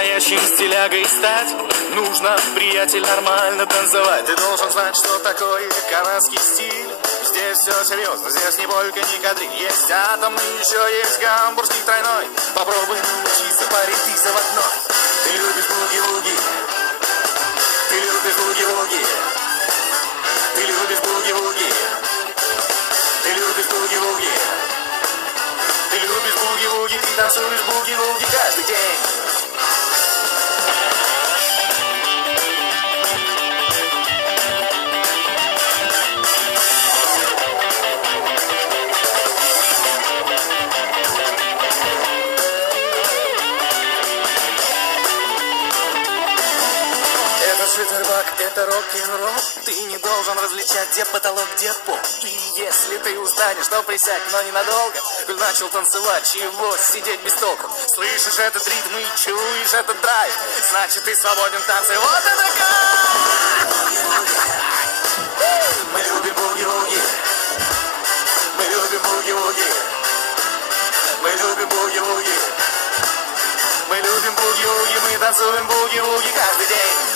настоящим стилягой стать, нужно, приятель, нормально танцевать. Ты должен знать, что такое канадский стиль. Здесь все серьезно, здесь не полька, не кадриль. Есть атомный, еще есть гамбургский тройной. Попробуй научиться, парень, ты заводной. Ты любишь буги-вуги, ты любишь буги-вуги, ты любишь буги-вуги, ты любишь буги-вуги, ты любишь буги-вуги, ты танцуешь буги-вуги каждый день. Швитербак, это рок-н-ролл. Ты не должен различать, где потолок, где пол. И если ты устанешь, то присядь, но ненадолго. Коль начал танцевать, чего сидеть без толку? Слышишь этот ритм и чуешь этот драйв, значит ты свободен в танце. Вот это кайф! Мы любим буги-вуги, мы любим буги-вуги, мы любим буги-вуги, мы любим буги-вуги, мы танцуем буги-вуги каждый день.